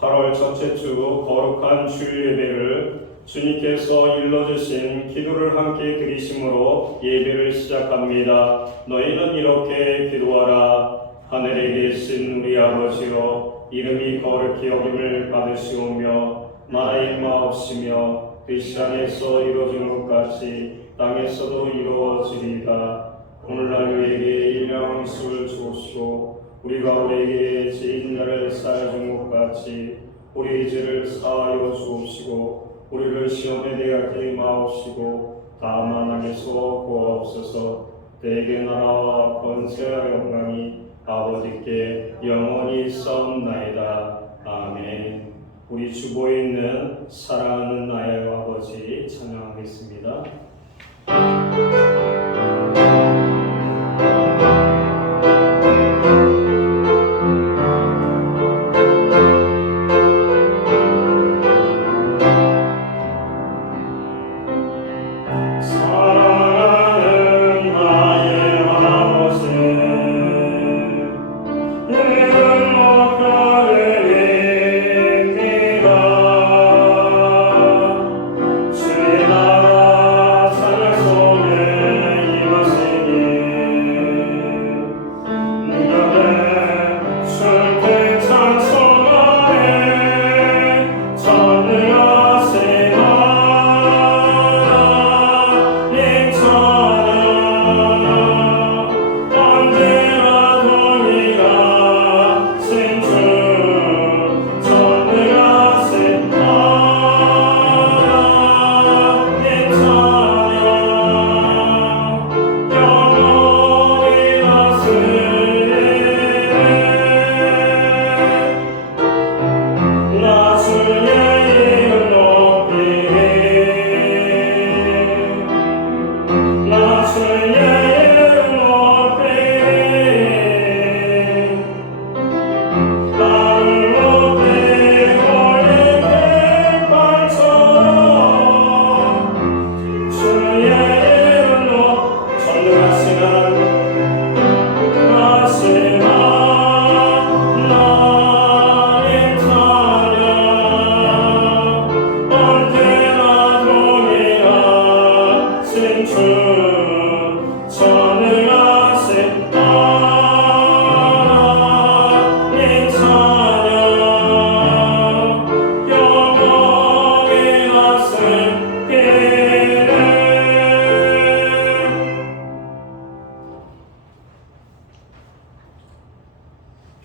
8월 첫째 주 거룩한 주일 예배를 주님께서 일러주신 기도를 함께 드리심으로 예배를 시작합니다. 너희는 이렇게 기도하라. 하늘에 계신 우리 아버지여, 이름이 거룩히 여김을 받으시오며 나라의 마옵시며 뜻이 하늘에서 이루어진 것 같이 땅에서도 이루어지리이다. 오늘날 우리에게 일용할 것을 주옵시고 우리가 우리에게 죄인 자를 사하여 준 것 같이 우리의 죄를 사하여 주옵시고 우리를 시험에 들게 마옵시고 다만 악에서 구하옵소서. 대개 나라와 권세와 영광이 아버지께 영원히 있사옵나이다. 아멘. 우리 주보에 있는 사랑하는 나의 아버지 찬양하겠습니다.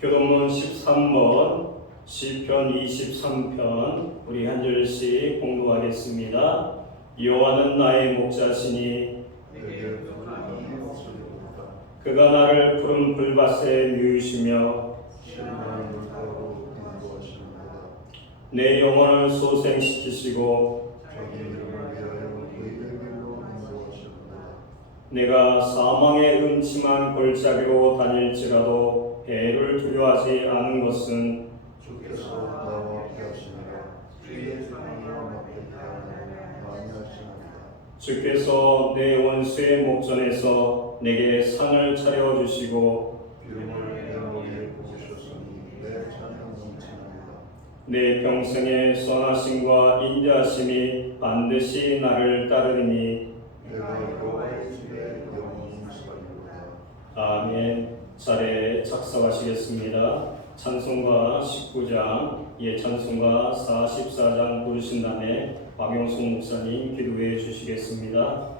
교동문 13번 시편 23편 우리 한 절씩 공부하겠습니다. 여호와는 나의 목자시니 그가 나를 푸른 불밭에 누이시며 내 영혼을 소생시키시고 내가 사망의 음침한 골짜기로 다닐지라도 해를 두려워하지 않은 것은 주께서 나와 함께하시니라. 주의 사랑이와 함께 하시니라. 주께서 내 원수의 목전에서 내게 상을 차려주시고 기름을 내 머리에 부으셨으니 내 찬양 넘치나이다. 내 평생의 선하심과 인자하심이 반드시 나를 따르리니 내가 여호와의 집에 영원히 살리로다. 아멘. 자리에 착석하시겠습니다. 찬송가 19장, 찬송가 44장 부르신 다음에 박영숙 목사님 기도해 주시겠습니다.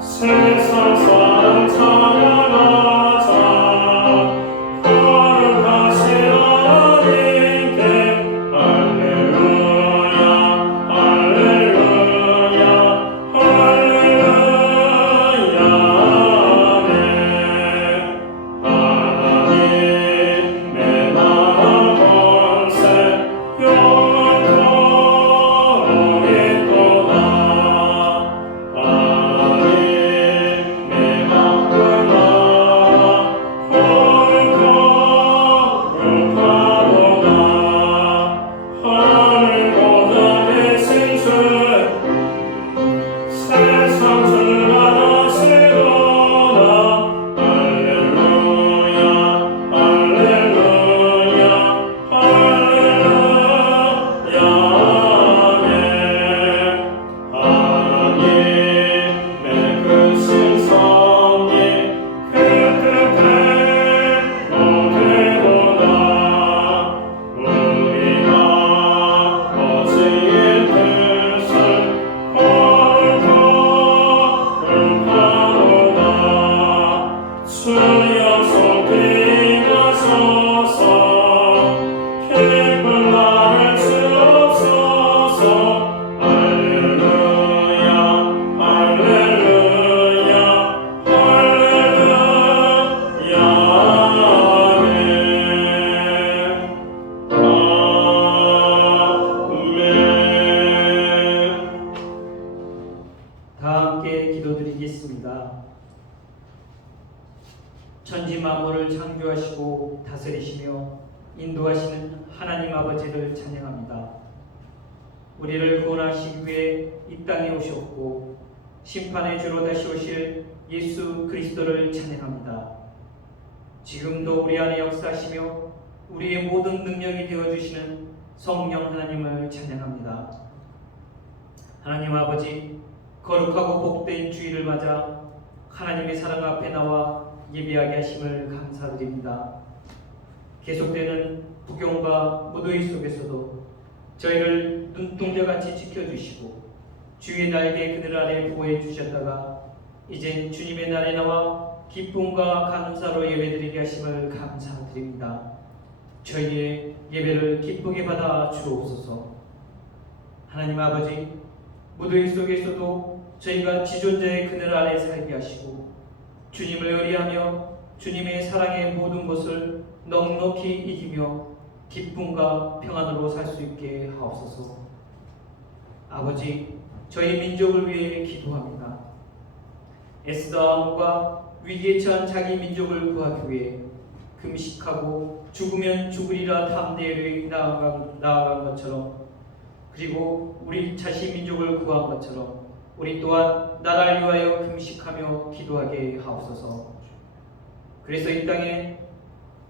세상 사랑 찬양하 천지 만물을 창조하시고 다스리시며 인도하시는 하나님 아버지를 찬양합니다. 우리를 구원하시기 위해 이 땅에 오셨고 심판의 주로 다시 오실 예수 그리스도를 찬양합니다. 지금도 우리 안에 역사하시며 우리의 모든 능력이 되어주시는 성령 하나님을 찬양합니다. 하나님 아버지, 거룩하고 복된 주일을 맞아 하나님의 사랑 앞에 나와 예배하게 하심을 감사드립니다. 계속되는 부경과 무더위 속에서도 저희를 눈동자같이 지켜주시고 주의 날개 그늘 아래 보호해 주셨다가 이젠 주님의 날에 나와 기쁨과 감사로 예배드리게 하심을 감사드립니다. 저희의 예배를 기쁘게 받아 주옵소서. 하나님 아버지, 무더위 속에서도 저희가 지존자의 그늘 아래 살게 하시고 주님을 의리하며 주님의 사랑의 모든 것을 넉넉히 이기며 기쁨과 평안으로 살 수 있게 하옵소서. 아버지, 저희 민족을 위해 기도합니다. 에스더와 위기에 처한 자기 민족을 구하기 위해 금식하고 죽으면 죽으리라 담대히 나아간 것처럼, 그리고 우리 자신 민족을 구한 것처럼 우리 또한 나라를 위하여 금식하며 기도하게 하옵소서. 그래서 이 땅에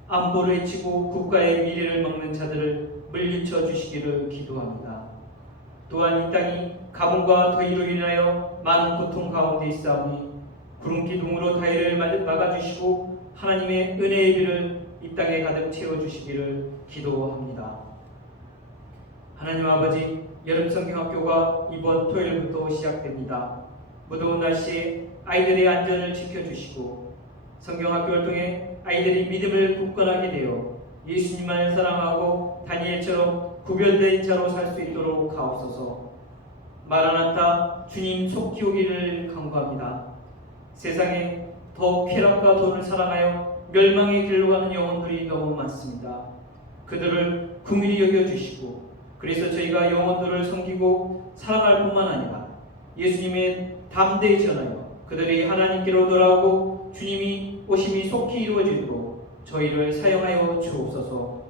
안보를 해치고 국가의 미래를 막는 자들을 물리쳐 주시기를 기도합니다. 또한 이 땅이 가뭄과 더위로 인하여 많은 고통 가운데 있사오니 구름 기둥으로 더위를 막아주시고 하나님의 은혜의 비를 이 땅에 가득 채워주시기를 기도합니다. 하나님 아버지, 여름 성경학교가 이번 토요일부터 시작됩니다. 무더운 날씨에 아이들의 안전을 지켜주시고 성경학교를 통해 아이들이 믿음을 굳건하게 되어 예수님만을 사랑하고 다니엘처럼 구별된 자로 살 수 있도록 하옵소서. 마라나타, 주님 속히 오기를 간구합니다. 세상에 더 쾌락과 돈을 사랑하여 멸망의 길로 가는 영혼들이 너무 많습니다. 그들을 긍휼히 여겨주시고 그래서 저희가 영혼들을 섬기고 사랑할 뿐만 아니라 예수님의 담대히 전하여 그들이 하나님께로 돌아오고 주님이 오심이 속히 이루어지도록 저희를 사용하여 주옵소서.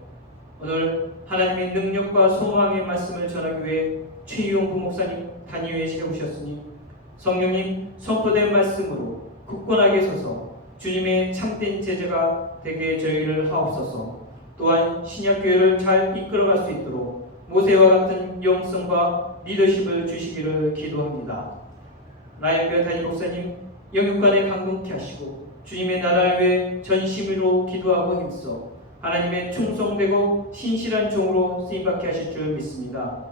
오늘 하나님의 능력과 소망의 말씀을 전하기 위해 최희용 부목사님 단위에 세우셨으니 성령님 선포된 말씀으로 굳건하게 서서 주님의 참된 제자가 되게 저희를 하옵소서. 또한 신약교회를 잘 이끌어갈 수 있도록 모세와 같은 영성과 리더십을 주시기를 기도합니다. 라이언교회 담임 목사님 영육간에 강동케 하시고 주님의 나라를 위해 전심으로 기도하고 힘써 하나님의 충성되고 신실한 종으로 쓰임받게 하실 줄 믿습니다.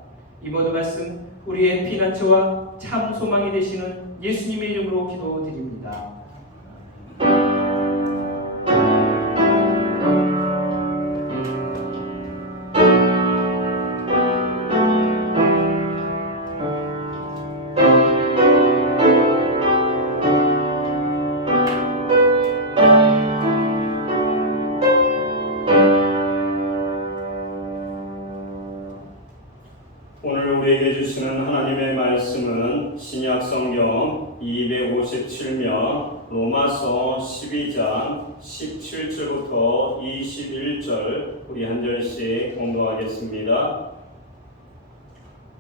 이 모든 말씀 우리의 피난처와 참 소망이 되시는 예수님의 이름으로 기도드립니다. 오늘 우리에게 주시는 하나님의 말씀은 신약성경 257면 로마서 12장 17절부터 21절 우리 한 절씩 공독하겠습니다.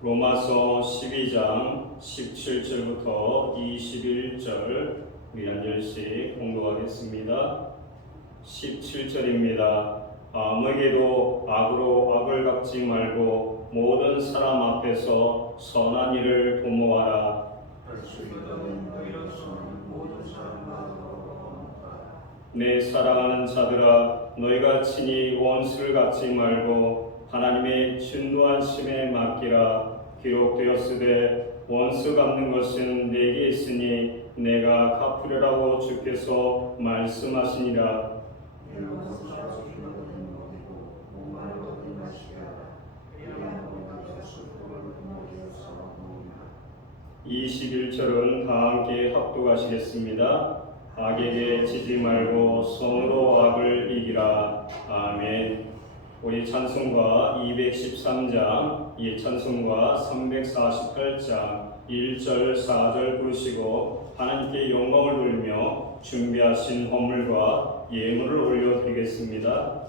로마서 12장 17절부터 21절 우리 한 절씩 공독하겠습니다. 17절입니다. 아무에게도 악으로 악을 갚지 말고 모든 사람 앞에서 선한 일을 도모하라. 내 사랑하는 자들아, 너희가 친히 원수를 갚지 말고 하나님의 진노하심에 맡기라. 기록되었으되 원수 갚는 것은 내게 있으니 내가 갚으리라고 주께서 말씀하시니라. 21절은 다 함께 합독하시겠습니다. 악에게 지지 말고 선으로 악을 이기라. 아멘. 우리 찬송가 213장, 이 찬송가 348장 1절 4절 부르시고 하나님께 영광을 돌리며 준비하신 헌물과 예물을 올려드리겠습니다.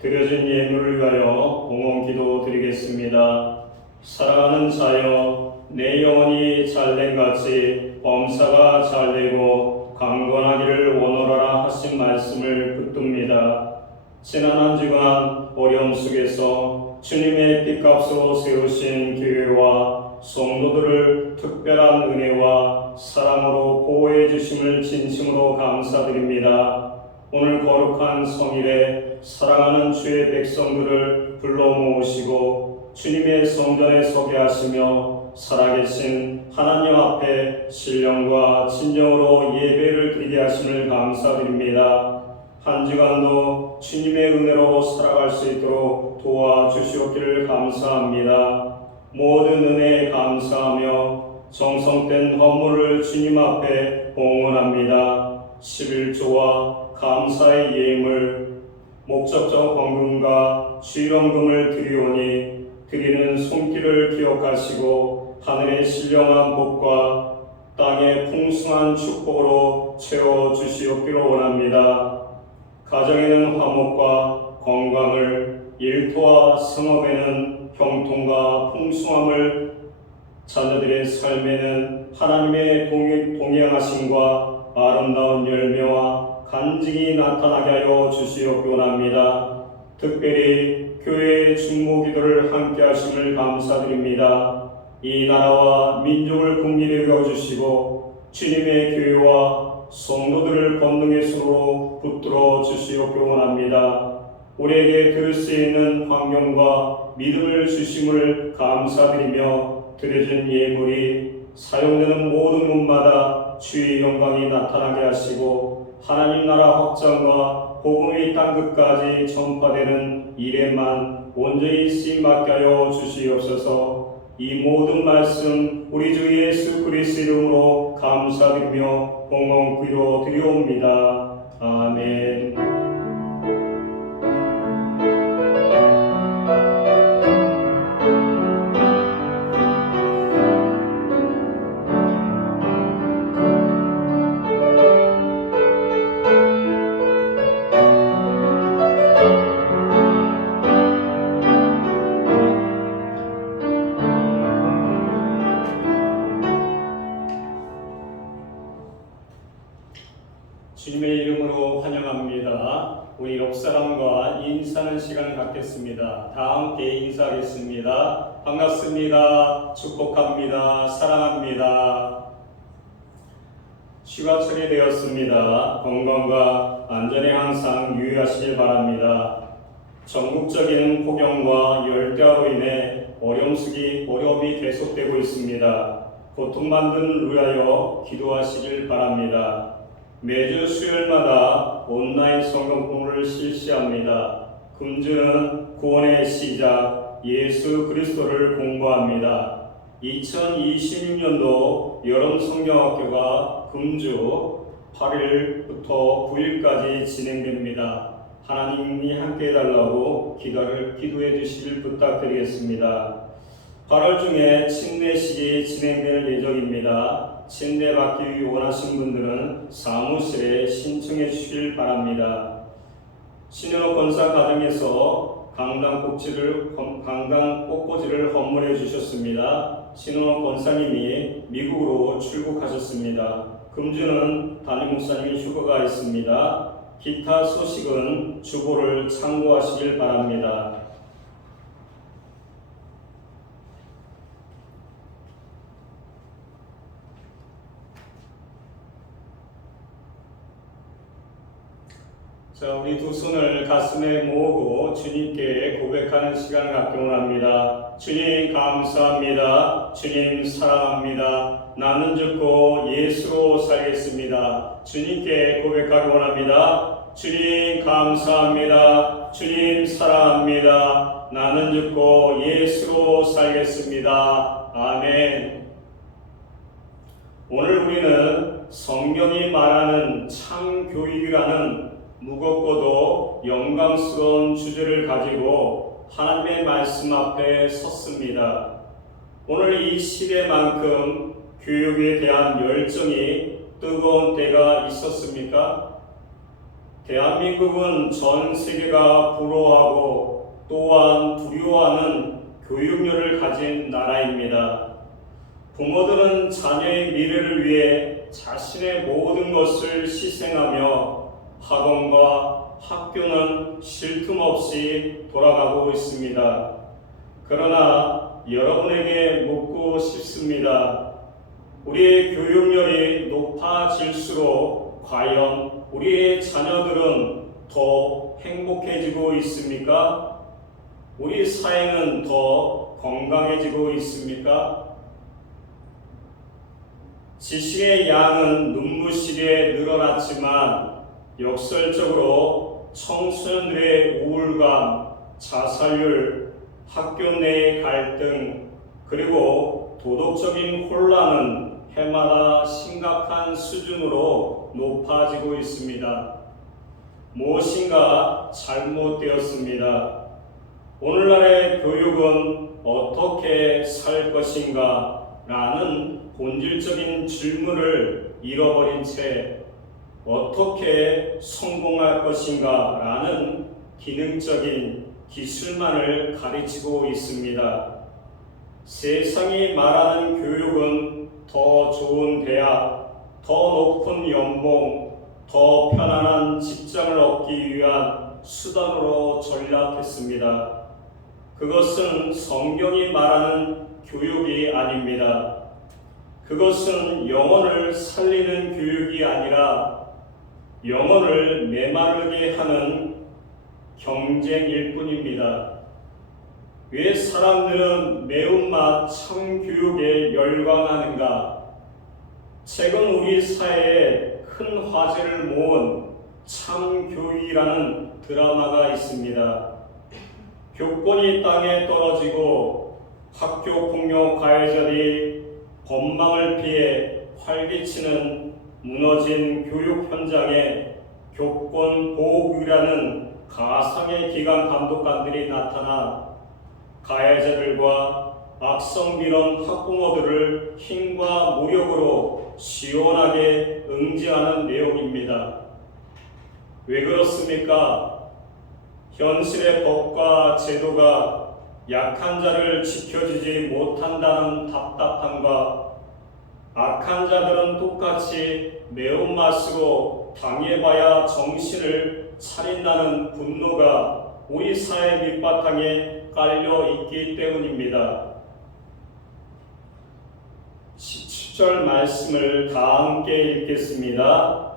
드려진 예물을 위하여 공헌 기도 드리겠습니다. 사랑하는 자여, 내 영혼이 잘된 같이 범사가 잘되고 강건하기를 원하라 하신 말씀을 붙듭니다. 지난 한 주간 어려움 속에서 주님의 핏값으로 세우신 교회와 성도들을 특별한 은혜와 사랑으로 보호해 주심을 진심으로 감사드립니다. 오늘 거룩한 성일에 사랑하는 주의 백성들을 불러 모으시고 주님의 성전에 서게 하시며 살아계신 하나님 앞에 신령과 진정으로 예배를 드리게 하심을 감사드립니다. 한 주간도 주님의 은혜로 살아갈 수 있도록 도와주시옵기를 감사합니다. 모든 은혜에 감사하며 정성된 헌물을 주님 앞에 봉헌합니다. 11조와 감사의 예물, 목적적 헌금과 주일헌금을 드리오니 드리는 손길을 기억하시고 하늘의 신령한 복과 땅의 풍성한 축복으로 채워주시옵기를 원합니다. 가정에는 화목과 건강을, 일터와 성업에는 형통과 풍성함을, 자녀들의 삶에는 하나님의 동행하심과 아름다운 열매와 간증이 나타나게 하여 주시옵기 원합니다. 특별히 교회의 중보기도를 함께 하심을 감사드립니다. 이 나라와 민족을 국민에 여겨주시고 주님의 교회와 성도들을 권능의 수로 붙들어 주시옵기 원합니다. 우리에게 들을 수 있는 환경과 믿음을 주심을 감사드리며 드려진 예물이 사용되는 모든 곳마다 주의 영광이 나타나게 하시고 하나님 나라 확장과 복음이 땅끝까지 전파되는 일에만 온전히 쓰임받게 하여 주시옵소서. 이 모든 말씀 우리 주 예수 그리스도 이름으로 감사드리며 공헌 기도 드리옵니다. 아멘. 주님의 이름으로 환영합니다. 우리 옆사람과 인사하는 시간을 갖겠습니다. 다 함께 인사하겠습니다. 반갑습니다. 축복합니다. 사랑합니다. 휴가철이 되었습니다. 건강과 안전에 항상 유의하시길 바랍니다. 전국적인 폭염과 열대야로 인해 어려움이 계속되고 있습니다. 고통받는 위하여 기도하시길 바랍니다. 매주 수요일마다 온라인 성경 공부를 실시합니다. 금주는 구원의 시작 예수 그리스도를 공부합니다. 2026년도 여름 성경학교가 금주 8일부터 9일까지 진행됩니다. 하나님이 함께 해달라고 기도해 주시길 부탁드리겠습니다. 8월 중에 침례식이 진행될 예정입니다. 침례받기 원하신 분들은 사무실에 신청해 주시길 바랍니다. 신현호 권사 가정에서 강당 꽃꽂이를 헌물해 주셨습니다. 신현호 권사님이 미국으로 출국하셨습니다. 금주는 담임 목사님이 휴가가 있습니다. 기타 소식은 주보를 참고하시길 바랍니다. 자, 우리 두 손을 가슴에 모으고 주님께 고백하는 시간을 갖기 원합니다. 주님 감사합니다. 주님 사랑합니다. 나는 죽고 예수로 살겠습니다. 주님께 고백하기 원합니다. 주님 감사합니다. 주님 사랑합니다. 나는 죽고 예수로 살겠습니다. 아멘. 오늘 우리는 성경이 말하는 참교육이라는 무겁고도 영광스러운 주제를 가지고 하나님의 말씀 앞에 섰습니다. 오늘 이 시대만큼 교육에 대한 열정이 뜨거운 때가 있었습니까? 대한민국은 전 세계가 부러워하고 또한 두려워하는 교육열을 가진 나라입니다. 부모들은 자녀의 미래를 위해 자신의 모든 것을 희생하며 학원과 학교는 쉴 틈 없이 돌아가고 있습니다. 그러나 여러분에게 묻고 싶습니다. 우리의 교육열이 높아질수록 과연 우리의 자녀들은 더 행복해지고 있습니까? 우리 사회는 더 건강해지고 있습니까? 지식의 양은 눈부시게 늘어났지만 역설적으로 청소년들의 우울감, 자살률, 학교 내의 갈등, 그리고 도덕적인 혼란은 해마다 심각한 수준으로 높아지고 있습니다. 무엇인가 잘못되었습니다. 오늘날의 교육은 어떻게 살 것인가? 라는 본질적인 질문을 잃어버린 채 어떻게 성공할 것인가? 라는 기능적인 기술만을 가르치고 있습니다. 세상이 말하는 교육은 더 좋은 대학, 더 높은 연봉, 더 편안한 직장을 얻기 위한 수단으로 전락했습니다. 그것은 성경이 말하는 교육이 아닙니다. 그것은 영혼을 살리는 교육이 아니라 영혼을 메마르게 하는 경쟁일 뿐입니다. 왜 사람들은 매운맛 참교육에 열광하는가? 최근 우리 사회에 큰 화제를 모은 참교육이라는 드라마가 있습니다. 교권이 땅에 떨어지고 학교 폭력 가해자들이 법망을 피해 활개치는 무너진 교육 현장에 교권 보호국이라는 가상의 기관 감독관들이 나타나 가해자들과 악성 민원 학부모들을 힘과 무력으로 시원하게 응징하는 내용입니다. 왜 그렇습니까? 현실의 법과 제도가 약한 자를 지켜주지 못한다는 답답함과 악한 자들은 똑같이 매운맛으로 당해봐야 정신을 차린다는 분노가 우리 사회 밑바탕에 깔려 있기 때문입니다. 17절 말씀을 다 함께 읽겠습니다.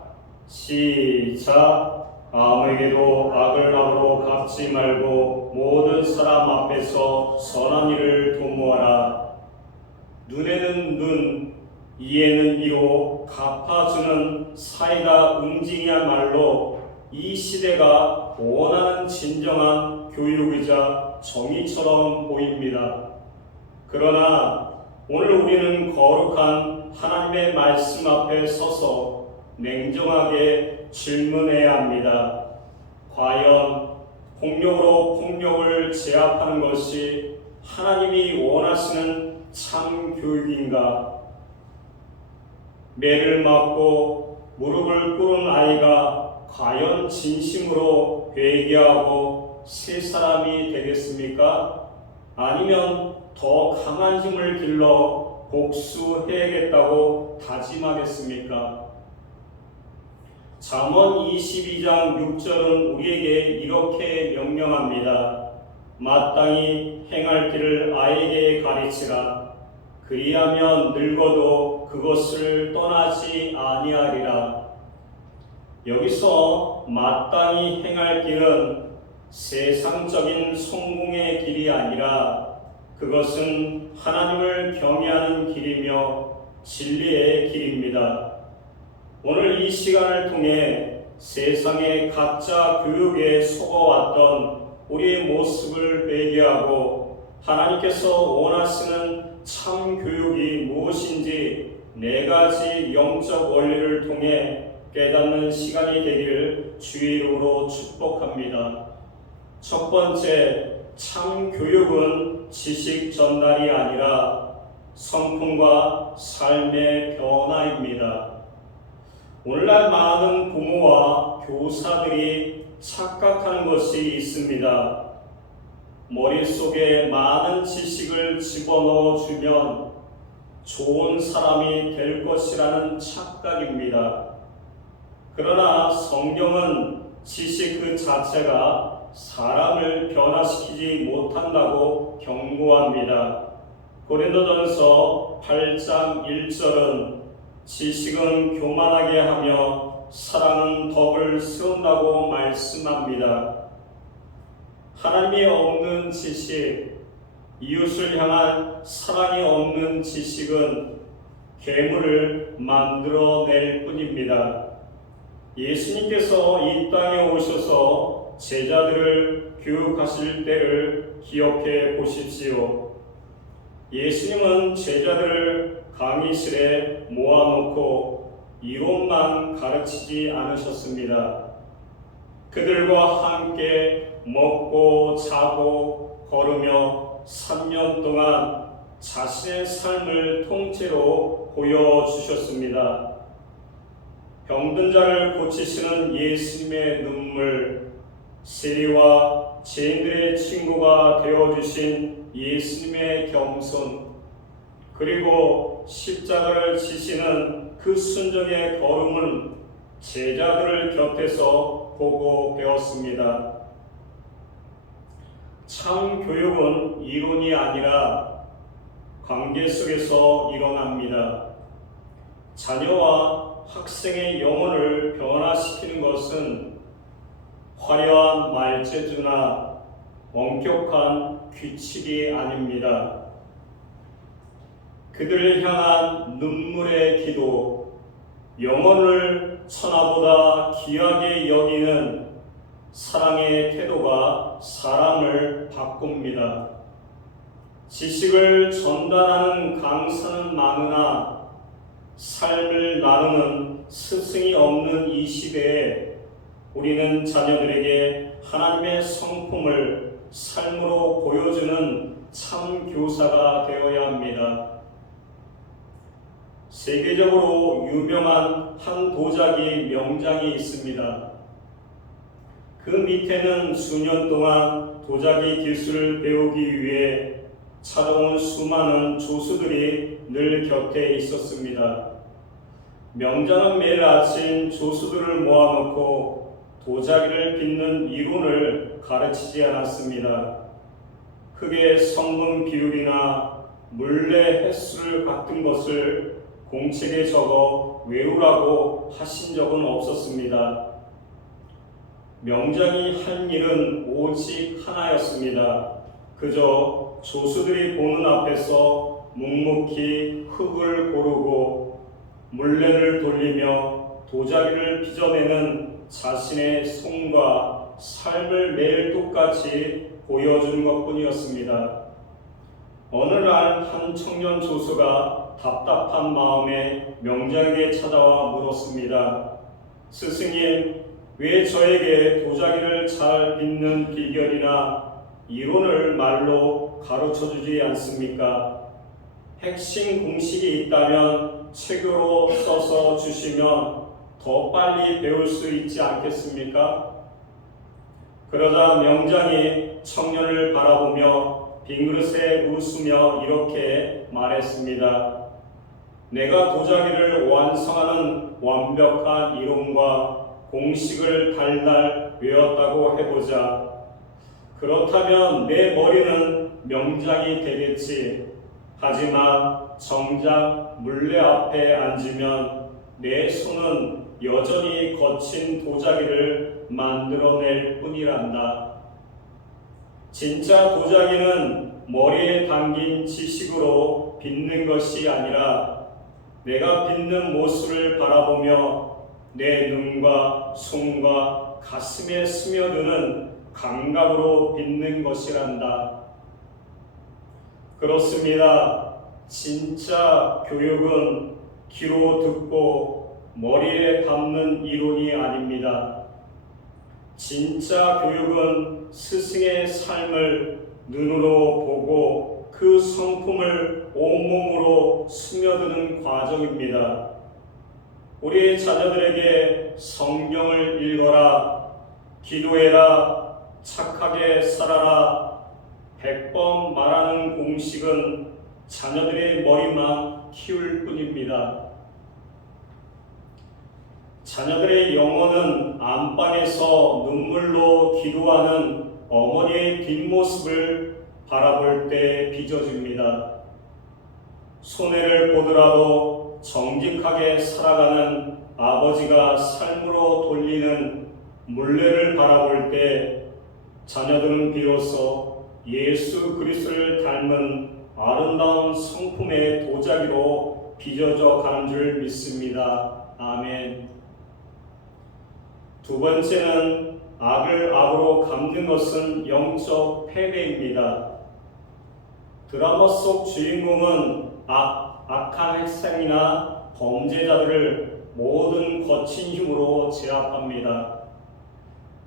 시작. 아무에게도 악을 악으로 갚지 말고 모든 사람 앞에서 선한 일을 도모하라. 눈에는 눈, 이에는 이로 갚아주는 사이다 응징이야말로 이 시대가 원하는 진정한 교육이자 정의처럼 보입니다. 그러나 오늘 우리는 거룩한 하나님의 말씀 앞에 서서 냉정하게 질문해야 합니다. 과연 폭력으로 폭력을 제압하는 것이 하나님이 원하시는 참 교육인가? 매를 맞고 무릎을 꿇은 아이가 과연 진심으로 회개하고 새 사람이 되겠습니까? 아니면 더 강한 힘을 길러 복수해야겠다고 다짐하겠습니까? 잠언 22장 6절은 우리에게 이렇게 명령합니다. 마땅히 행할 길을 아이에게 가르치라. 그리하면 늙어도 그것을 떠나지 아니하리라. 여기서 마땅히 행할 길은 세상적인 성공의 길이 아니라 그것은 하나님을 경외하는 길이며 진리의 길입니다. 오늘 이 시간을 통해 세상의 가짜 교육에 속아왔던 우리의 모습을 회개하고 하나님께서 원하시는 참 교육이 무엇인지 4가지 영적 원리를 통해 깨닫는 시간이 되길 주의 이름으로 축복합니다. 첫 번째, 참 교육은 지식 전달이 아니라 성품과 삶의 변화입니다. 오늘날 많은 부모와 교사들이 착각하는 것이 있습니다. 머릿속에 많은 지식을 집어넣어 주면 좋은 사람이 될 것이라는 착각입니다. 그러나 성경은 지식 그 자체가 사람을 변화시키지 못한다고 경고합니다. 고린도전서 8장 1절은 지식은 교만하게 하며 사랑은 덕을 세운다고 말씀합니다. 하나님이 없는 지식, 이웃을 향한 사랑이 없는 지식은 괴물을 만들어낼 뿐입니다. 예수님께서 이 땅에 오셔서 제자들을 교육하실 때를 기억해 보십시오. 예수님은 제자들을 강의실에 모아놓고 이론만 가르치지 않으셨습니다. 그들과 함께 먹고 자고 걸으며 3년 동안 자신의 삶을 통째로 보여주셨습니다. 병든 자를 고치시는 예수님의 눈물, 세리와 죄인들의 친구가 되어주신 예수님의 겸손, 그리고 십자가를 지시는 그 순종의 걸음은 제자들을 곁에서 보고 배웠습니다. 참 교육은 이론이 아니라 관계 속에서 일어납니다. 자녀와 학생의 영혼을 변화시키는 것은 화려한 말재주나 엄격한 규칙이 아닙니다. 그들을 향한 눈물의 기도, 영혼을 천하보다 귀하게 여기는 사랑의 태도가 사람을 바꿉니다. 지식을 전달하는 강사는 많으나 삶을 나누는 스승이 없는 이 시대에 우리는 자녀들에게 하나님의 성품을 삶으로 보여주는 참 교사가 되어야 합니다. 세계적으로 유명한 한 도자기 명장이 있습니다. 그 밑에는 수년 동안 도자기 기술을 배우기 위해 찾아온 수많은 조수들이 늘 곁에 있었습니다. 명장은 매일 아침 조수들을 모아놓고 도자기를 빚는 이론을 가르치지 않았습니다. 크게 성분 비율이나 물레 횟수를 같은 것을 공책에 적어 외우라고 하신 적은 없었습니다. 명장이 한 일은 오직 하나였습니다. 그저 조수들이 보는 앞에서 묵묵히 흙을 고르고 물레를 돌리며 도자기를 빚어내는 자신의 손과 삶을 매일 똑같이 보여주는 것뿐이었습니다. 어느 날 한 청년 조수가 답답한 마음에 명장에게 찾아와 물었습니다. 스승님, 왜 저에게 도자기를 잘 빚는 비결이나 이론을 말로 가르쳐 주지 않습니까? 핵심 공식이 있다면 책으로 써서 주시면 더 빨리 배울 수 있지 않겠습니까? 그러자 명장이 청년을 바라보며 빈그릇에 웃으며 이렇게 말했습니다. 내가 도자기를 완성하는 완벽한 이론과 공식을 달달 외웠다고 해보자. 그렇다면 내 머리는 명장이 되겠지. 하지만 정작 물레 앞에 앉으면 내 손은 여전히 거친 도자기를 만들어낼 뿐이란다. 진짜 도자기는 머리에 담긴 지식으로 빚는 것이 아니라 내가 빚는 모습을 바라보며 내 눈과 손과 가슴에 스며드는 감각으로 빚는 것이란다. 그렇습니다. 진짜 교육은 귀로 듣고 머리에 담는 이론이 아닙니다. 진짜 교육은 스승의 삶을 눈으로 보고 그 성품을 온몸으로 스며드는 과정입니다. 우리 자녀들에게 성경을 읽어라, 기도해라, 착하게 살아라 100번 말하는 공식은 자녀들의 머리만 키울 뿐입니다. 자녀들의 영혼은 안방에서 눈물로 기도하는 어머니의 뒷모습을 바라볼 때 빚어집니다. 손해를 보더라도 정직하게 살아가는 아버지가 삶으로 돌리는 물레를 바라볼 때 자녀들은 비로소 예수 그리스도를 닮은 아름다운 성품의 도자기로 빚어져 가는 줄 믿습니다. 아멘. 두 번째는 악을 악으로 갚는 것은 영적 패배입니다. 드라마 속 주인공은 악한 핵상이나 범죄자들을 모든 거친 힘으로 제압합니다.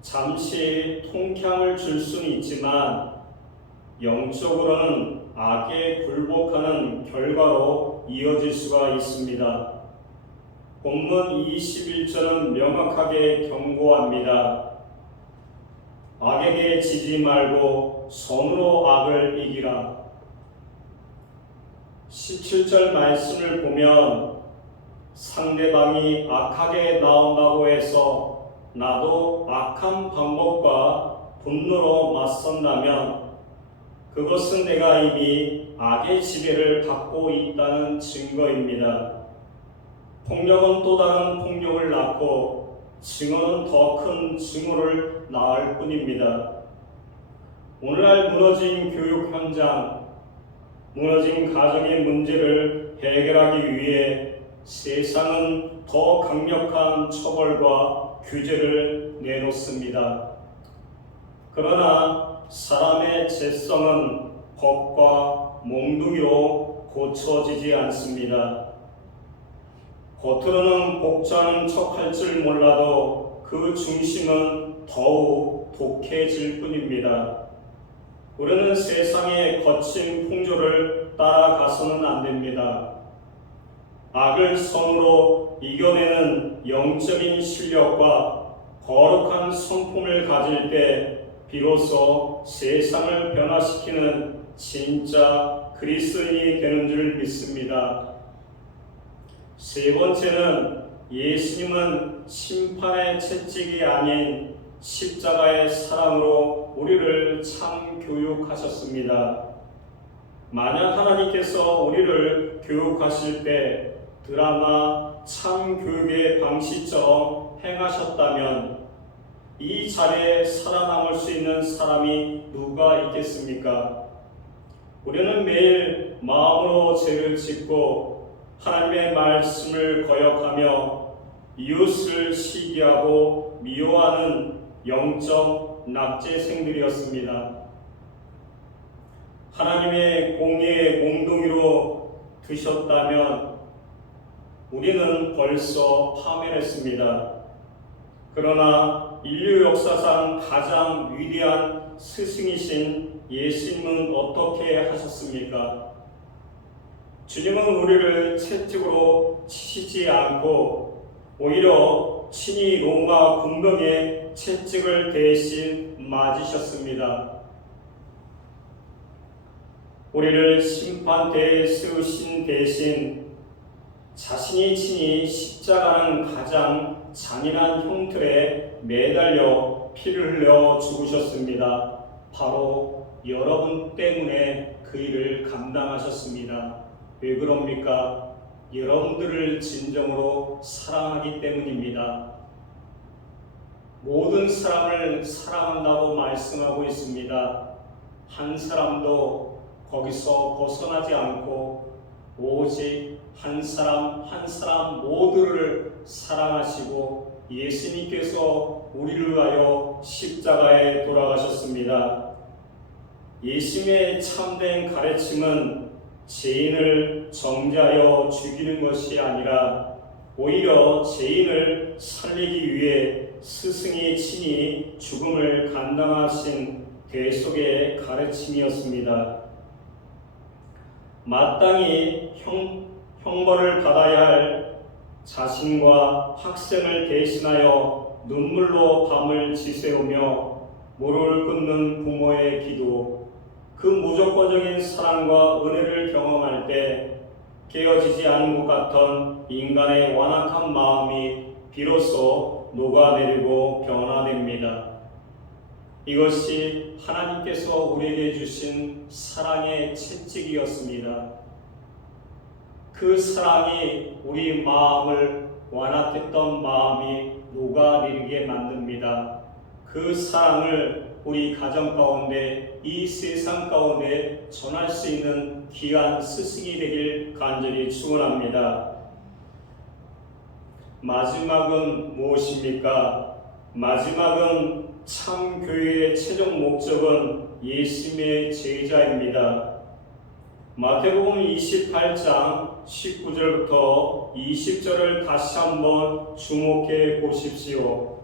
잠시 통쾌함을 줄 수는 있지만 영적으로는 악에 굴복하는 결과로 이어질 수가 있습니다. 본문 21절은 명확하게 경고합니다. 악에게 지지 말고 손으로 악을 이기라. 17절 말씀을 보면 상대방이 악하게 나온다고 해서 나도 악한 방법과 분노로 맞선다면 그것은 내가 이미 악의 지배를 받고 있다는 증거입니다. 폭력은 또 다른 폭력을 낳고 증오는 더 큰 증오를 낳을 뿐입니다. 오늘날 무너진 교육 현장, 무너진 가정의 문제를 해결하기 위해 세상은 더 강력한 처벌과 규제를 내놓습니다. 그러나 사람의 죄성은 법과 몽둥이로 고쳐지지 않습니다. 겉으로는 복잡한 척할 줄 몰라도 그 중심은 더욱 독해질 뿐입니다. 우리는 세상의 거친 풍조를 따라가서는 안 됩니다. 악을 선으로 이겨내는 영적인 실력과 거룩한 성품을 가질 때 비로소 세상을 변화시키는 진짜 그리스도인이 되는 줄 믿습니다. 세 번째는 예수님은 심판의 채찍이 아닌 십자가의 사랑으로 우리를 참 교육하셨습니다. 만약 하나님께서 우리를 교육하실 때 드라마 참 교육의 방식처럼 행하셨다면 이 자리에 살아남을 수 있는 사람이 누가 있겠습니까? 우리는 매일 마음으로 죄를 짓고 하나님의 말씀을 거역하며 이웃을 시기하고 미워하는 영적 낙제생들이었습니다. 하나님의 공의의 몽둥이로 드셨다면 우리는 벌써 파멸했습니다. 그러나 인류 역사상 가장 위대한 스승이신 예수님은 어떻게 하셨습니까? 주님은 우리를 채찍으로 치시지 않고 오히려 친히 로마 군병의 채찍을 대신 맞으셨습니다. 우리를 심판대에 세우신 대신 자신이 친히 십자가는 가장 잔인한 형틀에 매달려 피를 흘려 죽으셨습니다. 바로 여러분 때문에 그 일을 감당하셨습니다. 왜 그럽니까? 여러분들을 진정으로 사랑하기 때문입니다. 모든 사람을 사랑한다고 말씀하고 있습니다. 한 사람도 거기서 벗어나지 않고 오직 한 사람 한 사람 모두를 사랑하시고 예수님께서 우리를 위하여 십자가에 돌아가셨습니다. 예수님의 참된 가르침은 죄인을 정죄하여 죽이는 것이 아니라 오히려 죄인을 살리기 위해 스승이 친히 죽음을 감당하신 대속의 가르침이었습니다. 마땅히 형벌을 받아야 할 자신과 학생을 대신하여 눈물로 밤을 지새우며 무릎을 꿇는 부모의 기도, 그 무조건적인 사랑과 은혜를 경험할 때 깨어지지 않은 것 같던 인간의 완악한 마음이 비로소 녹아내리고 변화됩니다. 이것이 하나님께서 우리에게 주신 사랑의 채찍이었습니다. 그 사랑이 우리 마음을 완악했던 마음이 녹아내리게 만듭니다. 그 사랑을 우리 가정 가운데 이 세상 가운데 전할 수 있는 귀한 스승이 되길 간절히 축원합니다. 마지막은 무엇입니까? 마지막은 참 교회의 최종 목적은 예수님의 제자입니다. 마태복음 28장 19절부터 20절을 다시 한번 주목해 보십시오.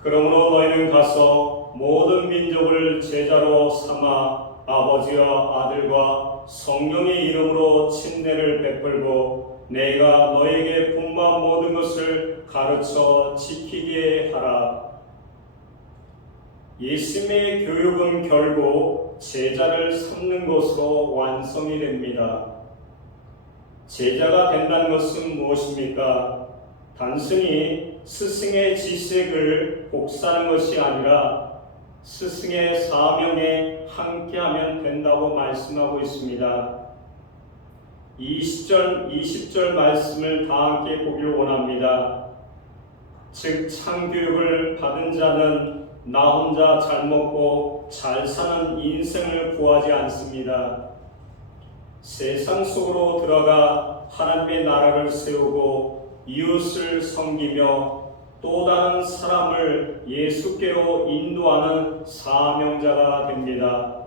그러므로 너희는 가서 모든 민족을 제자로 삼아 아버지와 아들과 성령의 이름으로 침례를 베풀고 내가 너에게 분부한 모든 것을 가르쳐 지키게 하라. 예수님의 교육은 결국 제자를 삼는 것으로 완성이 됩니다. 제자가 된다는 것은 무엇입니까? 단순히 스승의 지식을 복사하는 것이 아니라 스승의 사명에 함께하면 된다고 말씀하고 있습니다. 20절 말씀을 다 함께 보기를 원합니다. 즉 창교육을 받은 자는 나 혼자 잘 먹고 잘 사는 인생을 구하지 않습니다. 세상 속으로 들어가 하나님의 나라를 세우고 이웃을 섬기며 또 다른 사람을 예수께로 인도하는 사명자가 됩니다.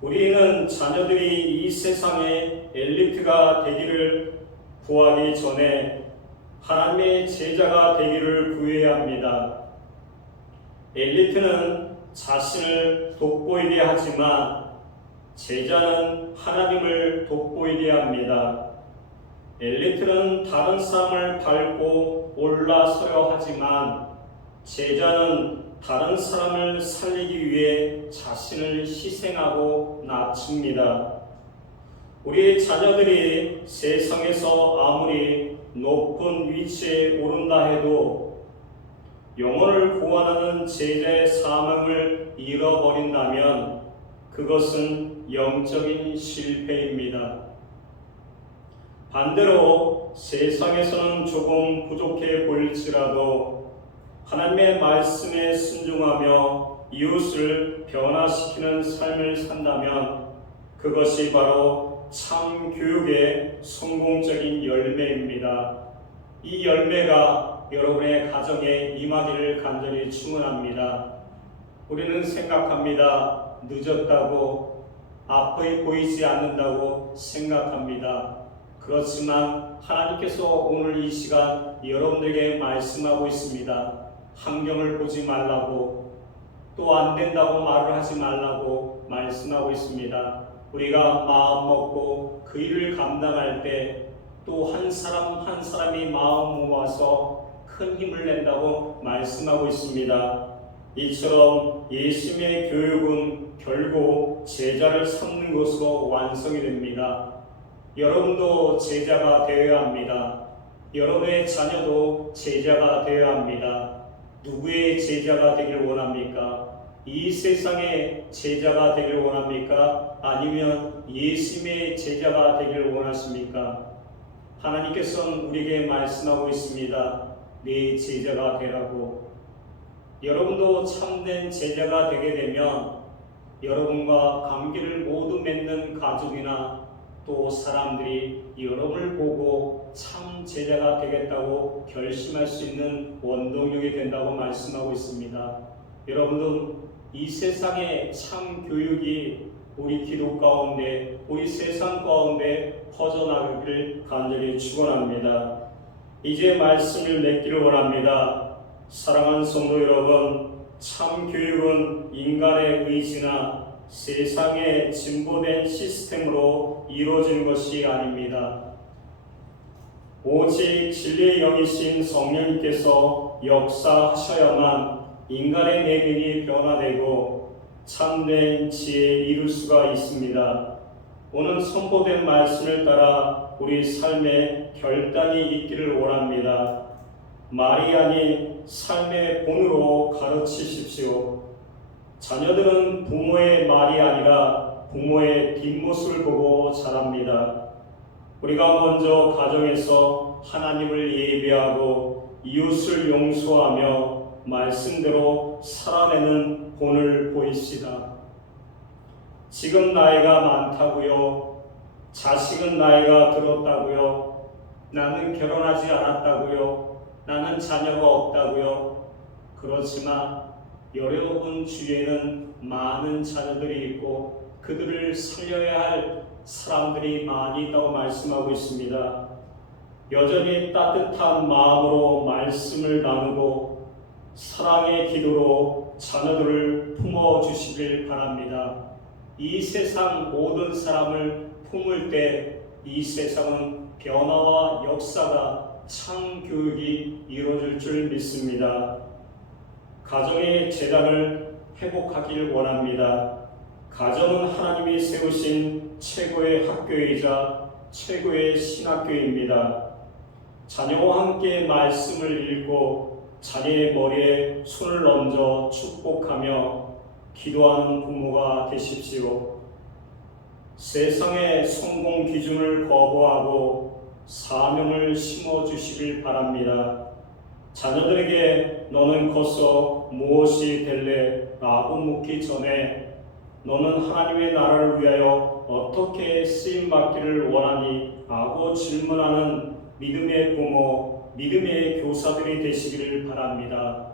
우리는 자녀들이 이 세상의 엘리트가 되기를 구하기 전에 하나님의 제자가 되기를 구해야 합니다. 엘리트는 자신을 돋보이게 하지만 제자는 하나님을 돋보이게 합니다. 엘리트는 다른 사람을 밟고 올라서려 하지만 제자는 다른 사람을 살리기 위해 자신을 희생하고 낮춥니다. 우리 자녀들이 세상에서 아무리 높은 위치에 오른다 해도 영혼을 구원하는 제자의 사명을 잃어버린다면 그것은 영적인 실패입니다. 반대로 세상에서는 조금 부족해 보일지라도 하나님의 말씀에 순종하며 이웃을 변화시키는 삶을 산다면 그것이 바로 참 교육의 성공적인 열매입니다. 이 열매가 여러분의 가정에 임하기를 간절히 축원합니다. 우리는 생각합니다. 늦었다고, 앞이 보이지 않는다고 생각합니다. 그렇지만 하나님께서 오늘 이 시간 여러분들에게 말씀하고 있습니다. 환경을 보지 말라고, 또 안 된다고 말을 하지 말라고 말씀하고 있습니다. 우리가 마음 먹고 그 일을 감당할 때 또 한 사람 한 사람이 마음 모아서 큰 힘을 낸다고 말씀하고 있습니다. 이처럼 예수님의 교육은 결국 제자를 삼는 것으로 완성이 됩니다. 여러분도 제자가 되어야 합니다. 여러분의 자녀도 제자가 되어야 합니다. 누구의 제자가 되길 원합니까? 이 세상의 제자가 되길 원합니까? 아니면 예수님의 제자가 되길 원하십니까? 하나님께서는 우리에게 말씀하고 있습니다. 내 제자가 되라고. 여러분도 참된 제자가 되게 되면 여러분과 관계를 모두 맺는 가족이나 또 사람들이 여러분을 보고 참 제자가 되겠다고 결심할 수 있는 원동력이 된다고 말씀하고 있습니다. 여러분은 이 세상의 참 교육이 우리 기도 가운데, 우리 세상 가운데 퍼져나가기를 간절히 축원합니다. 이제 말씀을 맺기를 원합니다. 사랑하는 성도 여러분, 참 교육은 인간의 의지나 세상의 진보된 시스템으로 이루어진 것이 아닙니다. 오직 진리의 영이신 성령님께서 역사하셔야만 인간의 내면이 변화되고 참된 지혜에 이룰 수가 있습니다. 오늘 선포된 말씀을 따라 우리 삶에 결단이 있기를 원합니다. 말이 아닌 삶의 본으로 가르치십시오. 자녀들은 부모의 말이 아니라 부모의 뒷모습을 보고 자랍니다. 우리가 먼저 가정에서 하나님을 예배하고 이웃을 용서하며 말씀대로 살아내는 본을 보이시다. 지금 나이가 많다고요? 자식은 나이가 들었다고요? 나는 결혼하지 않았다고요? 나는 자녀가 없다고요? 그렇지만 여러분 주위에는 많은 자녀들이 있고 그들을 살려야 할 사람들이 많이 있다고 말씀하고 있습니다. 여전히 따뜻한 마음으로 말씀을 나누고 사랑의 기도로 자녀들을 품어주시길 바랍니다. 이 세상 모든 사람을 품을 때 이 세상은 변화와 역사가 참 교육이 이루어질 줄 믿습니다. 가정의 재단을 회복하길 원합니다. 가정은 하나님이 세우신 최고의 학교이자 최고의 신학교입니다. 자녀와 함께 말씀을 읽고 자녀의 머리에 손을 얹어 축복하며 기도하는 부모가 되십시오. 세상의 성공 기준을 거부하고 사명을 심어주시길 바랍니다. 자녀들에게 너는 커서 무엇이 될래? 라고 묻기 전에 너는 하나님의 나라를 위하여 어떻게 쓰임받기를 원하니? 라고 질문하는 믿음의 부모, 믿음의 교사들이 되시기를 바랍니다.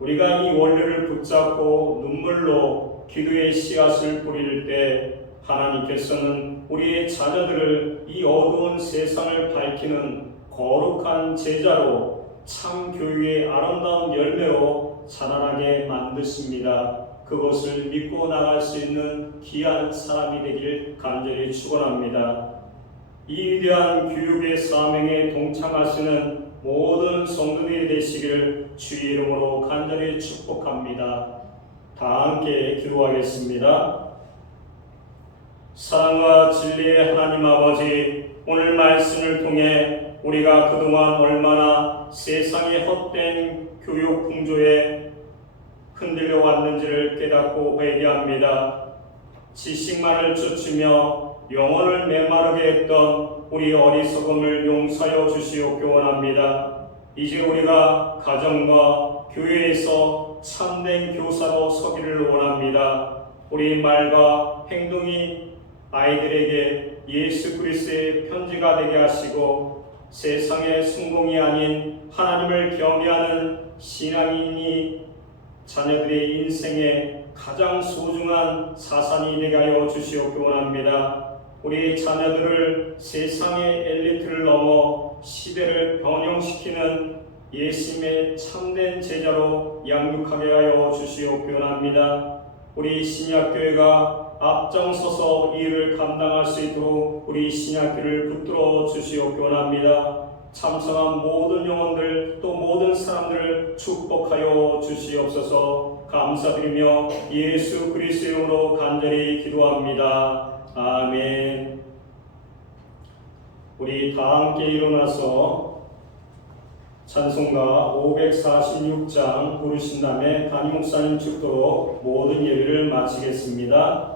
우리가 이 원리를 붙잡고 눈물로 기도의 씨앗을 뿌릴 때 하나님께서는 우리의 자녀들을 이 어두운 세상을 밝히는 거룩한 제자로 참 교육의 아름다운 열매로 자라나게 만드십니다. 그것을 믿고 나갈 수 있는 귀한 사람이 되길 간절히 축원합니다. 이 위대한 교육의 사명에 동참하시는 모든 성도들이 되시기를 주의 이름으로 간절히 축복합니다. 다 함께 기도하겠습니다. 사랑과 진리의 하나님 아버지, 오늘 말씀을 통해 우리가 그동안 얼마나 세상의 헛된 교육 풍조에 흔들려 왔는지를 깨닫고 회개합니다. 지식만을 쫓으며 영혼을 메마르게 했던 우리 어리석음을 용서하여 주시옵기 원합니다. 이제 우리가 가정과 교회에서 참된 교사로 서기를 원합니다. 우리 말과 행동이 아이들에게 예수 그리스도의 편지가 되게 하시고 세상의 성공이 아닌 하나님을 경외하는 신앙인이 자녀들의 인생에 가장 소중한 자산이 되게 하여 주시옵기 원합니다. 우리 자녀들을 세상의 엘리트를 넘어 시대를 변형시키는 예수님의 참된 제자로 양육하게 하여 주시옵기원합니다. 우리 신약교회가 앞장서서 이 일을 감당할 수 있도록 우리 신약교회를 붙들어 주시옵기원합니다. 참석한 모든 영혼들 또 모든 사람들을 축복하여 주시옵소서. 감사드리며 예수 그리스도의 이름으로 간절히 기도합니다. 아멘. 우리 다 함께 일어나서 찬송가 546장 부르신 다음에 담임 목사님 축도로 모든 예배를 마치겠습니다.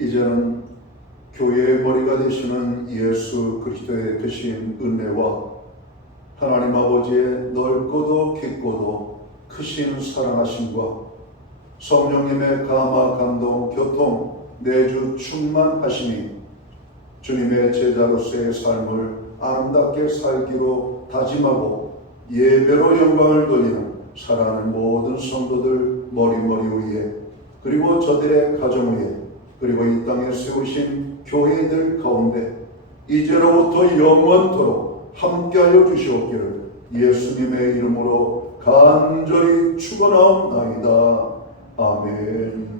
이제는 교회의 머리가 되시는 예수 그리스도의 크신 은혜와 하나님 아버지의 넓고도 깊고도 크신 사랑하심과 성령님의 감화 감동 교통 내주 충만하심이 주님의 제자로서의 삶을 아름답게 살기로 다짐하고 예배로 영광을 돌리는 사랑하는 모든 성도들 머리 위에 그리고 저들의 가정 위에 그리고 이 땅에 세우신 교회들 가운데 이제로부터 영원토록 함께하여 주시옵기를 예수님의 이름으로 간절히 축원하옵나이다. 아멘.